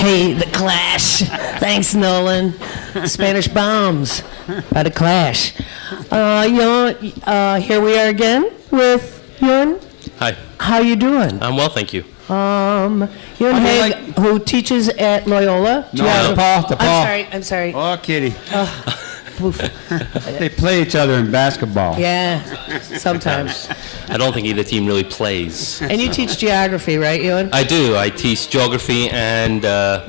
Hey, The Clash. Thanks, Nolan. Spanish Bombs by The Clash. Here we are again with Euan. Hi. How you doing? I'm well, thank you. Euan Hague, who teaches at Loyola. No, DePaul. I'm sorry. Oh, kitty. They play each other in basketball. Yeah, sometimes. I don't think either team really plays. And you teach geography, right, Euan? I do. I teach geography and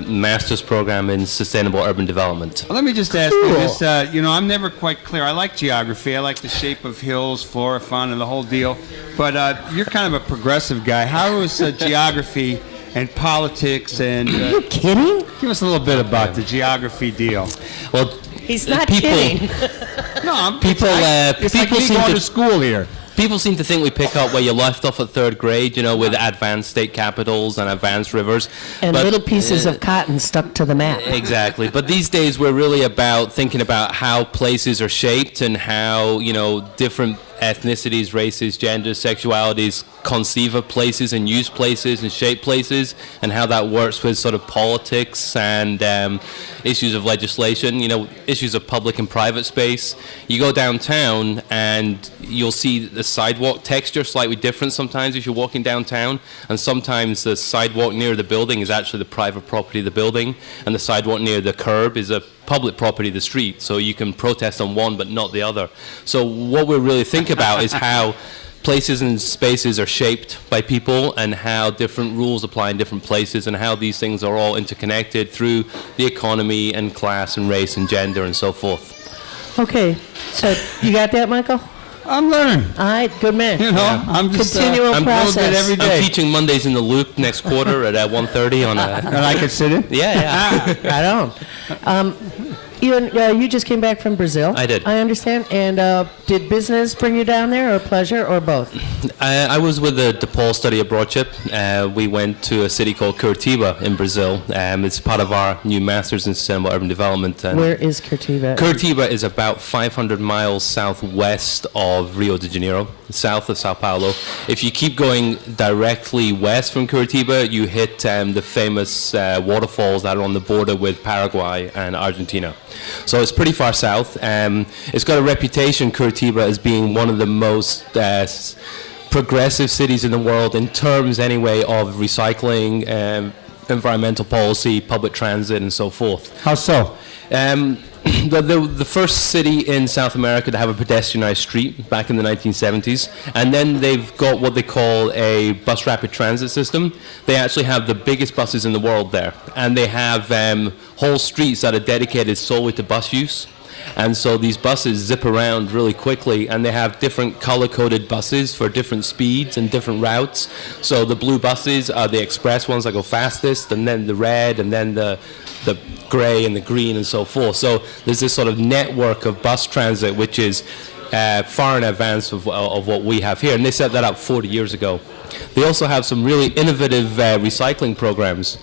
master's program in sustainable urban development. Well, let me just ask you this. I'm never quite clear. I like geography. I like the shape of hills, flora, fauna, and the whole deal. But you're kind of a progressive guy. How is geography and politics and... Are you kidding? Give us a little bit about the geography deal. Well, he's not kidding. No, it's like me going to school here. People seem to think we pick up where you left off at third grade, with advanced state capitals and advanced rivers. And little pieces of cotton stuck to the map. Exactly. But these days we're really about thinking about how places are shaped and how, different ethnicities, races, genders, sexualities conceive of places and use places and shape places, and how that works with sort of politics and issues of legislation, issues of public and private space. You go downtown and you'll see the sidewalk texture slightly different sometimes if you're walking downtown, and sometimes the sidewalk near the building is actually the private property of the building, and the sidewalk near the curb is a public property of the street, so you can protest on one but not the other. So what we really think about is how places and spaces are shaped by people, and how different rules apply in different places, and how these things are all interconnected through the economy and class and race and gender and so forth. Okay, so you got that, Michael? I'm learning. All right, good man. I'm just Continual process. a little bit every day. I'm teaching Mondays in the Loop next quarter at 1:30 on a... And I can sit in? Yeah. Right on. Euan, you just came back from Brazil. I did. I understand. And did business bring you down there, or pleasure, or both? I was with the DePaul study abroad trip. We went to a city called Curitiba in Brazil. It's part of our new Masters in Sustainable Urban Development. And where is Curitiba? Curitiba is about 500 miles southwest of Rio de Janeiro, south of Sao Paulo. If you keep going directly west from Curitiba, you hit the famous waterfalls that are on the border with Paraguay and Argentina. So it's pretty far south. It's got a reputation, Curitiba, as being one of the most progressive cities in the world in terms, anyway, of recycling, environmental policy, public transit, and so forth. How so? The first city in South America to have a pedestrianized street back in the 1970s, and then they've got what they call a bus rapid transit system. They actually have the biggest buses in the world there, and they have whole streets that are dedicated solely to bus use. And so these buses zip around really quickly, and they have different color-coded buses for different speeds and different routes. So the blue buses are the express ones that go fastest, and then the red, and then the gray and the green and so forth. So there's this sort of network of bus transit which is far in advance of what we have here, and they set that up 40 years ago. They also have some really innovative recycling programs.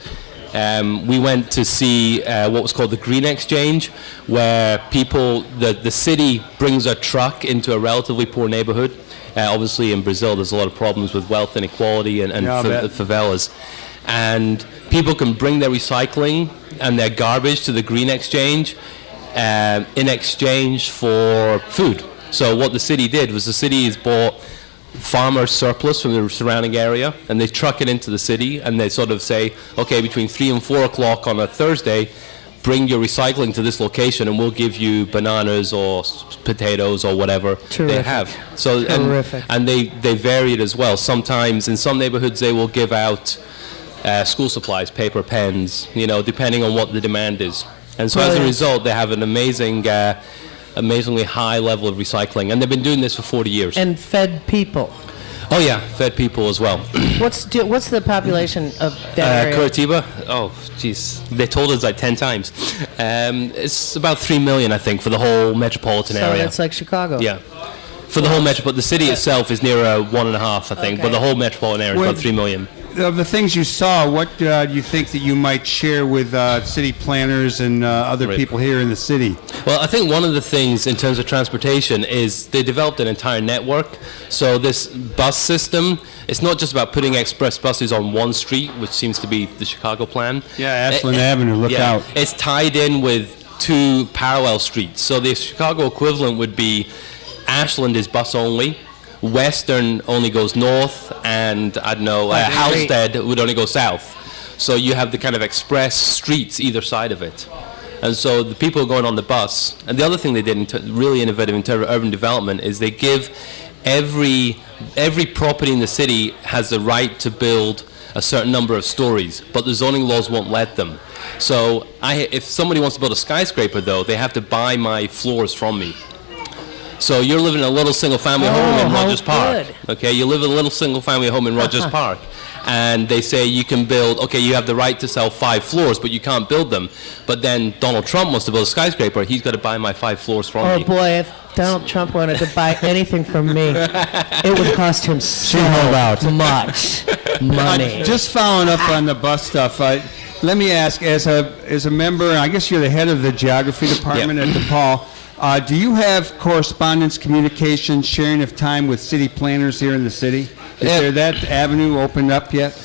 We went to see what was called the Green Exchange, where the city brings a truck into a relatively poor neighborhood. Obviously in Brazil there's a lot of problems with wealth inequality and favelas. And people can bring their recycling and their garbage to the Green Exchange in exchange for food. So what the city did was the city has bought farmer surplus from the surrounding area, and they truck it into the city, and they sort of say, okay, between 3 and 4 o'clock on a Thursday, bring your recycling to this location and we'll give you bananas or potatoes or whatever they have. So and they vary it as well. Sometimes in some neighborhoods they will give out school supplies, paper, pens, depending on what the demand is. And so as a result, they have an amazingly high level of recycling, and they've been doing this for 40 years. And fed people. Oh yeah, fed people as well. What's the population of that area? Curitiba? Oh, geez. They told us like 10 times. It's about 3 million, I think, for the whole metropolitan area. So that's like Chicago. Yeah. For the whole metropolitan, the city itself is near 1.5, I think, but the whole metropolitan area is about 3 million. of the things you saw, what do you think that you might share with city planners and other people here in the city? Well, I think one of the things in terms of transportation is they developed an entire network. So this bus system, it's not just about putting express buses on one street, which seems to be the Chicago plan. Yeah, Ashland Avenue, look out. It's tied in with 2 parallel streets. So the Chicago equivalent would be Ashland is bus only, Western only goes north, and I don't know, Halstead would only go south. So you have the kind of express streets either side of it. And so the people going on the bus, and the other thing they did really innovative in terms of urban development is they give every property in the city has the right to build a certain number of stories, but the zoning laws won't let them. So if somebody wants to build a skyscraper, though, they have to buy my floors from me. So you're living in a little single-family home in Rogers Park. Okay, you live in a little single-family home in Rogers Park, and they say you can build. Okay, you have the right to sell 5 floors, but you can't build them. But then Donald Trump wants to build a skyscraper. He's got to buy my 5 floors from me. Oh boy, if Donald Trump wanted to buy anything from me, it would cost him so much money. Just following up on the bus stuff. Let me ask, as a member, I guess you're the head of the geography department at DePaul. Do you have correspondence, communication, sharing of time with city planners here in the city? Is there that avenue opened up yet?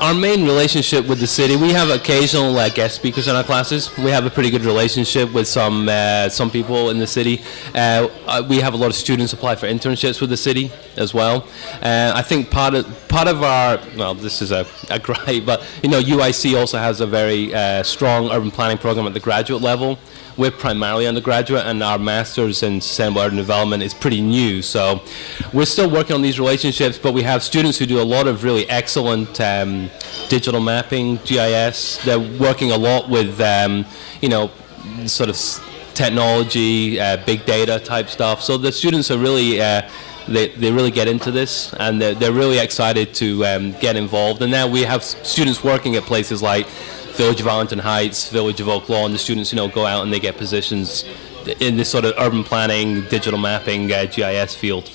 Our main relationship with the city, we have occasional guest speakers in our classes. We have a pretty good relationship with some people in the city. We have a lot of students apply for internships with the city as well. I think part of our, well, this is a gripe, but UIC also has a very strong urban planning program at the graduate level. We're primarily undergraduate, and our master's in sustainable urban development is pretty new. So we're still working on these relationships, but we have students who do a lot of really excellent digital mapping, GIS. They're working a lot with, sort of technology, big data type stuff. So the students are really, they really get into this, and they're really excited to get involved. And now we have students working at places like Village of Arlington Heights, Village of Oak Lawn. The students, go out and they get positions in this sort of urban planning, digital mapping, GIS field.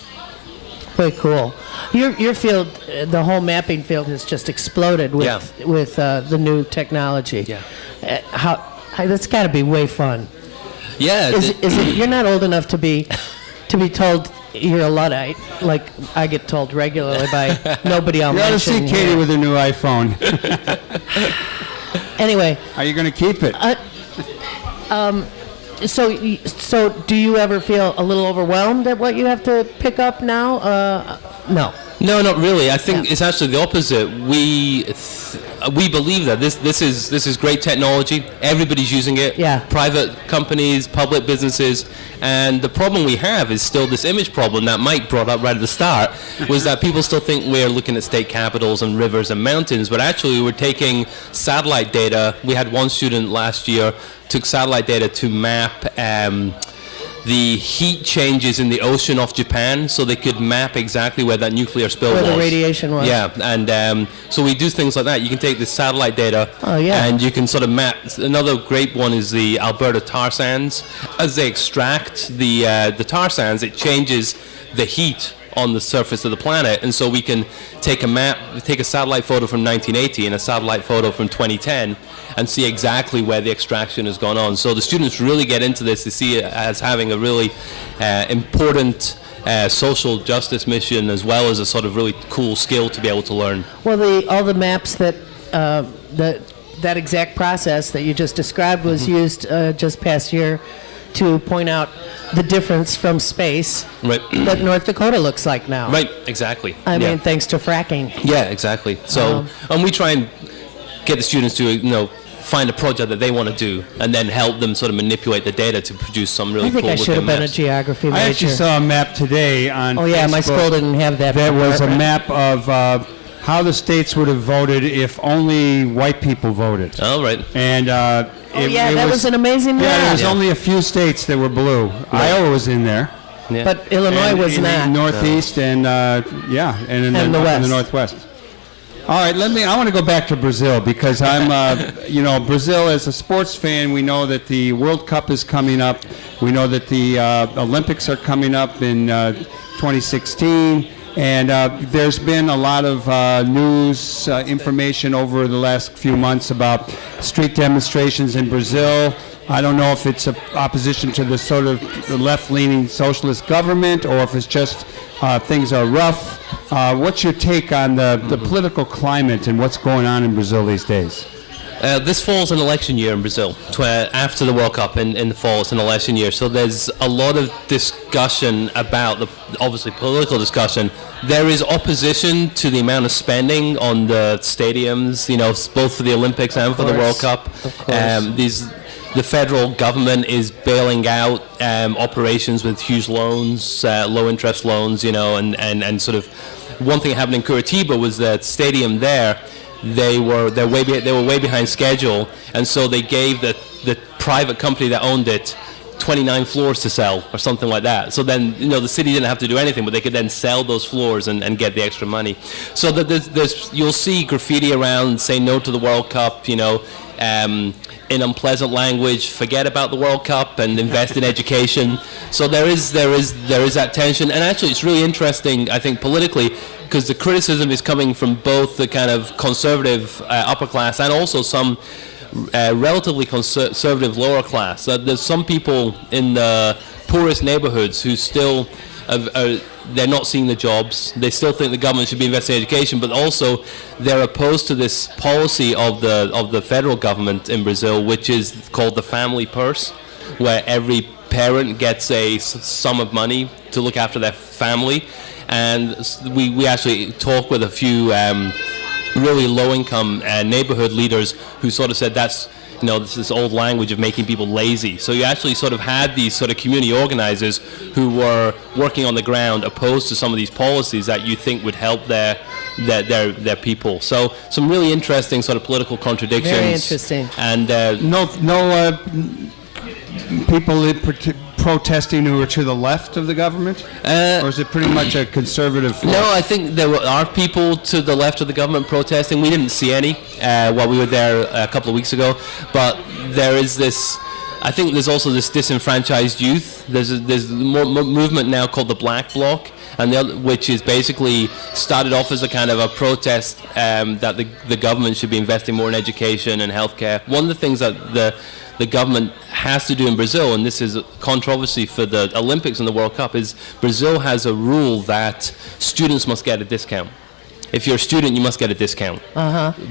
Very cool. Your field, the whole mapping field has just exploded with the new technology. Yeah. That's got to be way fun. Yeah. Is it? You're not old enough to be told you're a Luddite, like I get told regularly by nobody I'll mention. You ought to see Katie with her new iPhone. Anyway. Are you going to keep it? So do you ever feel a little overwhelmed at what you have to pick up now? No. No, not really. I think it's actually the opposite. We believe that this is great technology. Everybody's using it. Yeah. Private companies, public businesses, and the problem we have is still this image problem that Mike brought up right at the start. Was that people still think we're looking at state capitals and rivers and mountains, but actually we're taking satellite data. We had one student last year took satellite data to map the heat changes in the ocean off Japan, so they could map exactly where that nuclear spill was. Where the radiation was. Yeah, and so we do things like that. You can take the satellite data, and you can sort of map. Another great one is the Alberta tar sands. As they extract the tar sands, it changes the heat on the surface of the planet, and so we can take a satellite photo from 1980 and a satellite photo from 2010 and see exactly where the extraction has gone on. So the students really get into this. They see it as having a really important social justice mission, as well as a sort of really cool skill to be able to learn. Well, all the maps that that exact process that you just described was used just past year to point out the difference from space that North Dakota looks like now. Right, exactly. I mean, thanks to fracking. Yeah, exactly. So, and we try and get the students to, find a project that they want to do, and then help them sort of manipulate the data to produce some really cool looking maps. I think I should have been a geography major. I actually saw a map today on Facebook. Oh yeah, my school didn't have that. That was a map of how the states would have voted if only white people voted. Oh, right. And that was an amazing map. Yeah, there was only a few states that were blue. Right. Iowa was in there. Yeah. But Illinois was in not. The Northeast and in the Northwest. All right, I want to go back to Brazil because I'm, Brazil as a sports fan, we know that the World Cup is coming up. We know that the Olympics are coming up in 2016. And there's been a lot of news information over the last few months about street demonstrations in Brazil. I don't know if it's a opposition to the sort of left-leaning socialist government or if it's just things are rough. What's your take on the political climate and what's going on in Brazil these days? This fall is an election year in Brazil. After the World Cup in the fall, it's an election year. So there's a lot of discussion about obviously political discussion. There is opposition to the amount of spending on the stadiums, both for the Olympics and for the World Cup. The federal government is bailing out operations with huge loans, low interest loans, and sort of one thing that happened in Curitiba was that stadium there. They were way behind schedule, and so they gave the private company that owned it 29 floors to sell or something like that. So then the city didn't have to do anything, but they could then sell those floors and get the extra money. So that you'll see graffiti around saying no to the World Cup, in unpleasant language, forget about the World Cup and invest in education. So there is that tension, and actually it's really interesting, I think, politically, because the criticism is coming from both the kind of conservative upper class and also some relatively conservative lower class. There's some people in the poorest neighborhoods who still they're not seeing the jobs. They still think the government should be investing in education, but also they're opposed to this policy of the federal government in Brazil, which is called the family purse, where every parent gets a sum of money to look after their family. And we actually talked with a few really low-income neighborhood leaders who sort of said that's this old language of making people lazy. So you actually sort of had these sort of community organizers who were working on the ground opposed to some of these policies that you think would help their people. So some really interesting sort of political contradictions. Very interesting. And no people protesting who are to the left of the government? Or is it pretty much a conservative force? No, I think there are people to the left of the government protesting. We didn't see any while we were there a couple of weeks ago. But there is this, I think there's also this disenfranchised youth. There's more movement now called the Black Bloc, and which is basically started off as a kind of a protest that the government should be investing more in education and healthcare. One of the things that the government has to do in Brazil, and this is a controversy for the Olympics and the World Cup, is Brazil has a rule that students must get a discount. If you're a student, you must get a discount.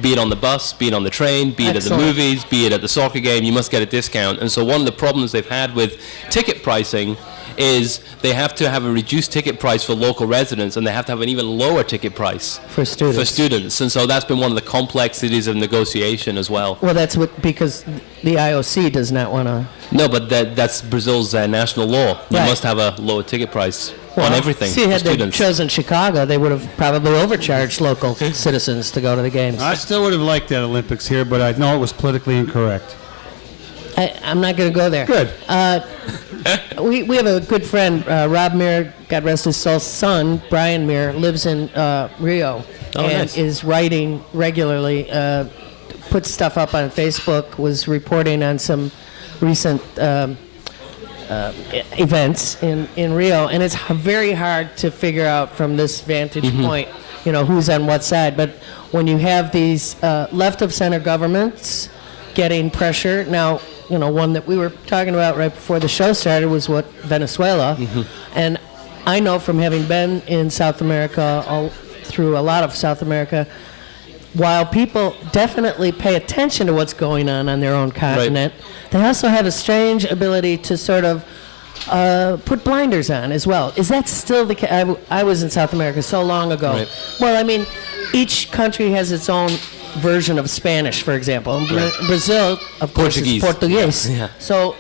Be it on the bus, be it on the train, be it at the movies, be it at the soccer game, you must get a discount. And so one of the problems they've had with ticket pricing is they have to have a reduced ticket price for local residents, and they have to have an even lower ticket price for students. And so that's been one of the complexities of negotiation as well. Well, that's because the IOC does not want to. No, but that's Brazil's national law. You must have a lower ticket price on everything. See, had they chosen Chicago, they would have probably overcharged local citizens to go to the games. I still would have liked that Olympics here, but I know it was politically incorrect. I'm not going to go there. Good. We have a good friend, Rob Muir, God rest his soul's son, Brian Muir, lives in Rio and is writing regularly, puts stuff up on Facebook, was reporting on some recent events in Rio, and it's very hard to figure out from this vantage point, who's on what side. But when you have these left-of-center governments getting pressure, now, one that we were talking about right before the show started was Venezuela. And I know from having been in South America, through a lot of South America, while people definitely pay attention to what's going on their own continent, they also have a strange ability to sort of put blinders on as well. Is that still the case? I was in South America so long ago. Right. Well, I mean, each country has its own version of Spanish, for example. In Brazil, of course, is Portuguese. Yeah. So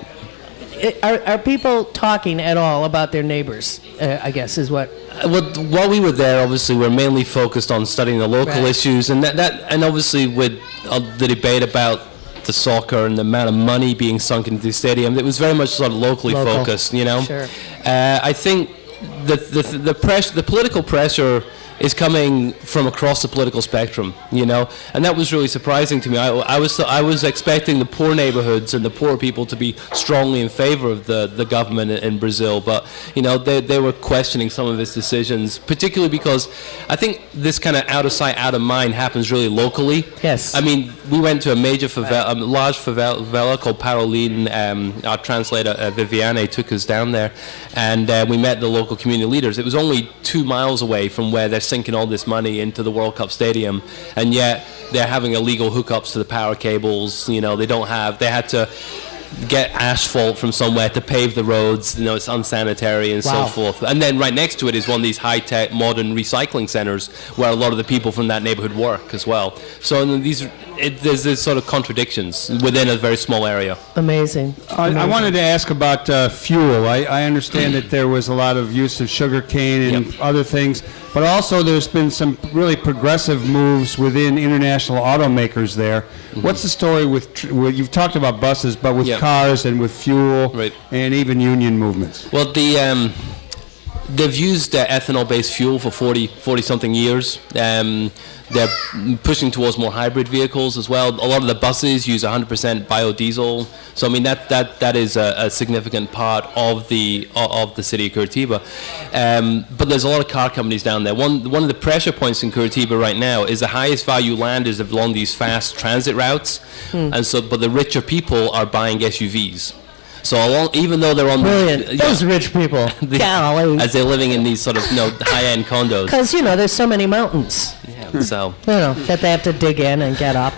are people talking at all about their neighbors, I guess, is what... Well, while we were there, obviously, we're mainly focused on studying the local issues, and and obviously with the debate about the soccer and the amount of money being sunk into the stadium, it was very much sort of locally focused, Sure. I think the political pressure is coming from across the political spectrum, you know, and that was really surprising to me. I was expecting the poor neighborhoods and the poor people to be strongly in favor of the government in Brazil, but you know they were questioning some of its decisions, particularly because I think this kind of out of sight, out of mind happens really locally. Yes. I mean, we went to a major favela, a large favela called Paroline. Our translator Viviane took us down there, and we met the local community leaders. It was only 2 miles away from where they're sinking all this money into the World Cup stadium, and yet they're having illegal hookups to the power cables. You know, they had to get asphalt from somewhere to pave the roads. You know, it's unsanitary and so forth. And then right next to it is one of these high-tech modern recycling centers where a lot of the people from that neighborhood work as well. So there's this sort of contradictions within a very small area. Amazing. I wanted to ask about fuel. I understand that there was a lot of use of sugar cane and other things, but also there's been some really progressive moves within international automakers there. What's the story with you've talked about buses, but with cars and with fuel and even union movements? Well, they've used ethanol-based fuel for 40-something years. They're pushing towards more hybrid vehicles as well. A lot of the buses use 100% biodiesel. So I mean that is a significant part of the city of Curitiba. But there's a lot of car companies down there. One of the pressure points in Curitiba right now is the highest value land is along these fast transit routes, but the richer people are buying SUVs. So even though they're on those rich people, as they're living in these sort of high-end condos, because there's so many mountains. So that they have to dig in and get up.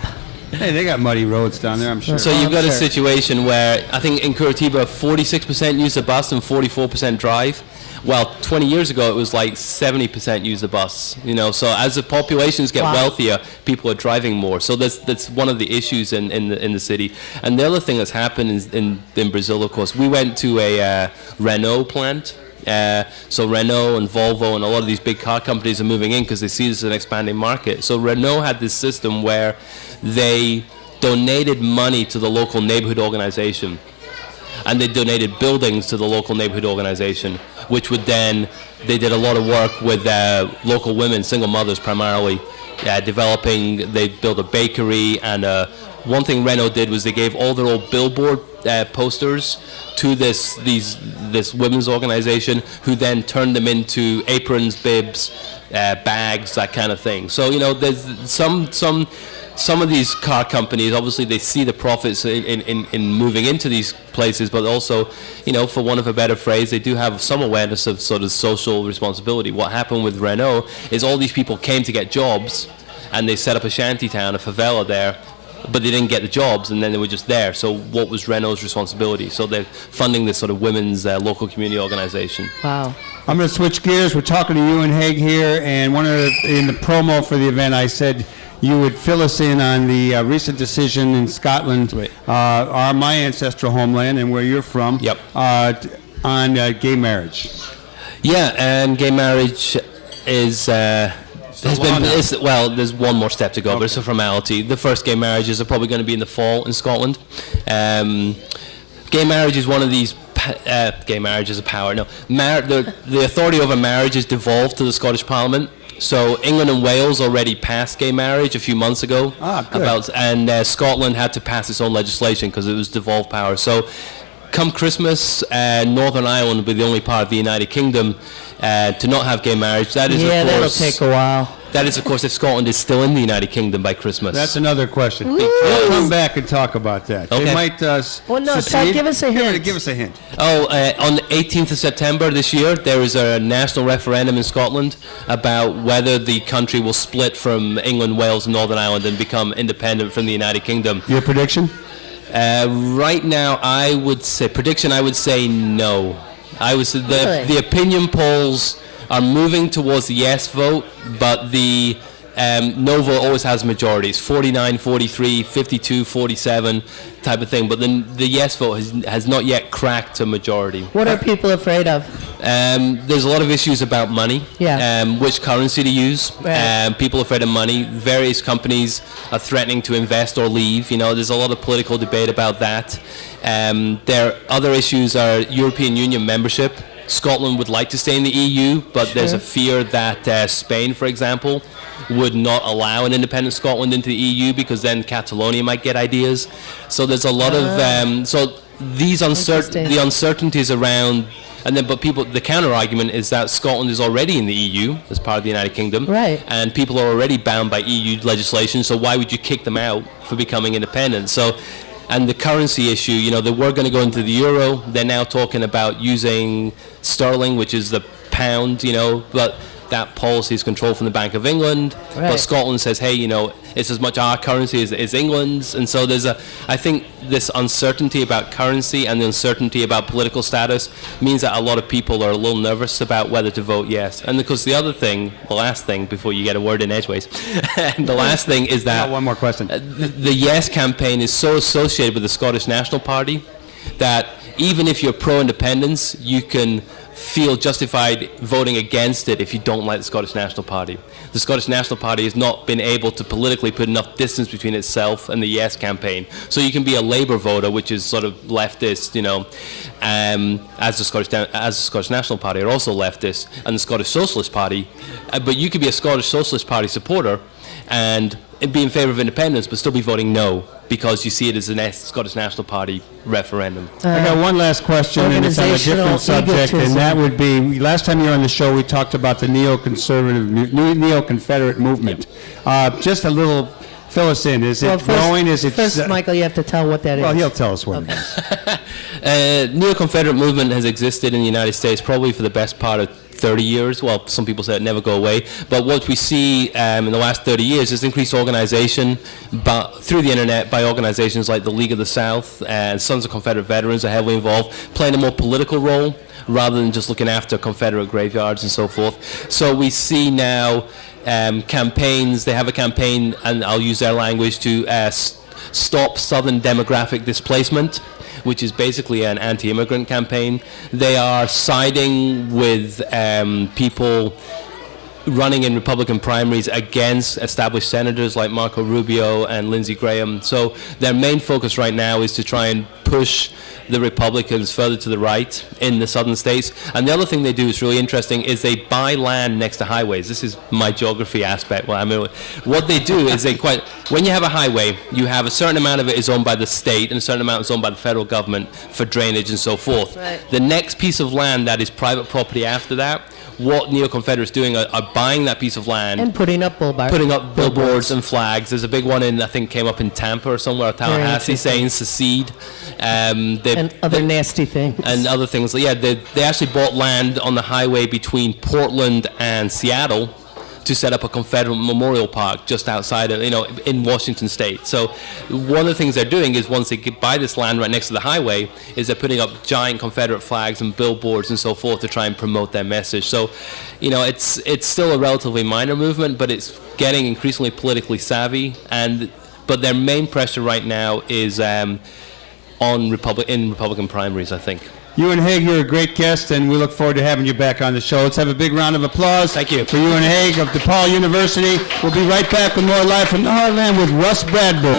Hey, they got muddy roads down there, I'm sure. So you've got a situation where I think in Curitiba 46% use the bus and 44% drive. Well, 20 years ago it was like 70% use the bus. So as the populations get wealthier, people are driving more. So that's one of the issues in the city. And the other thing that's happened in Brazil, of course, we went to a Renault plant. So Renault and Volvo and a lot of these big car companies are moving in because they see this as an expanding market. So Renault had this system where they donated money to the local neighborhood organization, and they donated buildings to the local neighborhood organization, which would then, they did a lot of work with local women, single mothers primarily, they built a bakery, and one thing Renault did was they gave all their old billboard posters to this women's organization, who then turned them into aprons, bibs, bags, that kind of thing. So there's some of these car companies, obviously they see the profits in moving into these places, but also, for want of a better phrase, they do have some awareness of sort of social responsibility. What happened with Renault is all these people came to get jobs, and they set up a shanty town, a favela there, but they didn't get the jobs, and then they were just there. So what was Renault's responsibility? So they're funding this sort of women's local community organization. Wow. I'm going to switch gears. We're talking to Euan Hague here, and in the promo for the event, I said you would fill us in on the recent decision in Scotland, my ancestral homeland and where you're from, on gay marriage. Yeah, and gay marriage is... there's one more step to go, but it's a formality. The first gay marriages are probably going to be in the fall in Scotland. Gay marriage is one of these... gay marriage is a power. No, the authority over marriage is devolved to the Scottish Parliament. So England and Wales already passed gay marriage a few months ago. And Scotland had to pass its own legislation because it was devolved power. So come Christmas, Northern Ireland will be the only part of the United Kingdom to not have gay marriage. That is, that'll take a while. That is, of course, if Scotland is still in the United Kingdom by Christmas. That's another question. We'll come back and talk about that. Okay. They might secede. Give us a hint. Give us a hint. On the 18th of September this year, there is a national referendum in Scotland about whether the country will split from England, Wales, and Northern Ireland and become independent from the United Kingdom. Your prediction? Right now, I would say no. The opinion polls are moving towards the yes vote, but the no vote always has majorities, 49, 43, 52, 47 type of thing, but then the yes vote has not yet cracked a majority. What are people afraid of? There's a lot of issues about money, which currency to use. People are afraid of money. Various companies are threatening to invest or leave. There's a lot of political debate about that. Other issues are European Union membership. Scotland would like to stay in the EU, but there's a fear that Spain, for example, would not allow an independent Scotland into the EU because then Catalonia might get ideas. So there's a lot of so these the uncertainties around. And then, but the counter argument is that Scotland is already in the EU as part of the United Kingdom, right? And people are already bound by EU legislation. So why would you kick them out for becoming independent? So, and the currency issue, you know, they were going to go into the euro. They're now talking about using sterling, which is the pound, you know, but that policy is controlled from the Bank of England. Right. But Scotland says, hey, you know, it's as much our currency as it is England's. And so I think this uncertainty about currency and the uncertainty about political status means that a lot of people are a little nervous about whether to vote yes. And of course, the last thing, before you get a word in edgeways, the last thing is that one more question. The yes campaign is so associated with the Scottish National Party that even if you're pro-independence, you can feel justified voting against it if you don't like the Scottish National Party. The Scottish National Party has not been able to politically put enough distance between itself and the Yes campaign. So you can be a Labour voter, which is sort of leftist, you know, as the Scottish National Party are also leftist, and the Scottish Socialist Party. But you could be a Scottish Socialist Party supporter and be in favour of independence, but still be voting no, because you see it as a Scottish National Party referendum. I got one last question, and it's on a different subject, and that would be, last time you were on the show, we talked about the Neo-Confederate movement. Just a little, fill us in. Is it growing? Is it... First, Michael, you have to tell what that is. Well, he'll tell us what it is. Neo-Confederate movement has existed in the United States probably for the best part of 30 years. Well, some people say it never go away. But what we see in the last 30 years is increased organization through the internet by organizations like the League of the South and Sons of Confederate Veterans are heavily involved, playing a more political role rather than just looking after Confederate graveyards and so forth. So we see now campaigns. They have a campaign, and I'll use their language, to stop Southern demographic displacement, which is basically an anti-immigrant campaign. They are siding with people running in Republican primaries against established senators like Marco Rubio and Lindsey Graham. So their main focus right now is to try and push the Republicans further to the right in the southern states. And the other thing they do is really interesting is they buy land next to highways. This is my geography aspect. Well, I mean, what they do is when you have a highway, you have a certain amount of it is owned by the state and a certain amount is owned by the federal government for drainage and so forth. Right. The next piece of land that is private property after that, what Neo-Confederates doing are buying that piece of land and putting up billboards and flags. There's a big one I think came up in Tampa or somewhere, or Tallahassee, saying secede. And other nasty things. And other things. Yeah, they actually bought land on the highway between Portland and Seattle to set up a Confederate memorial park just outside of, in Washington State. So one of the things they're doing is once they buy this land right next to the highway, is they're putting up giant Confederate flags and billboards and so forth to try and promote their message. So, it's still a relatively minor movement, but it's getting increasingly politically savvy. But their main pressure right now is in Republican primaries, I think. Euan Hague, you're a great guest, and we look forward to having you back on the show. Let's have a big round of applause. Thank you. For Euan Hague of DePaul University. We'll be right back with more Live from the Heartland with Russ Bradbury.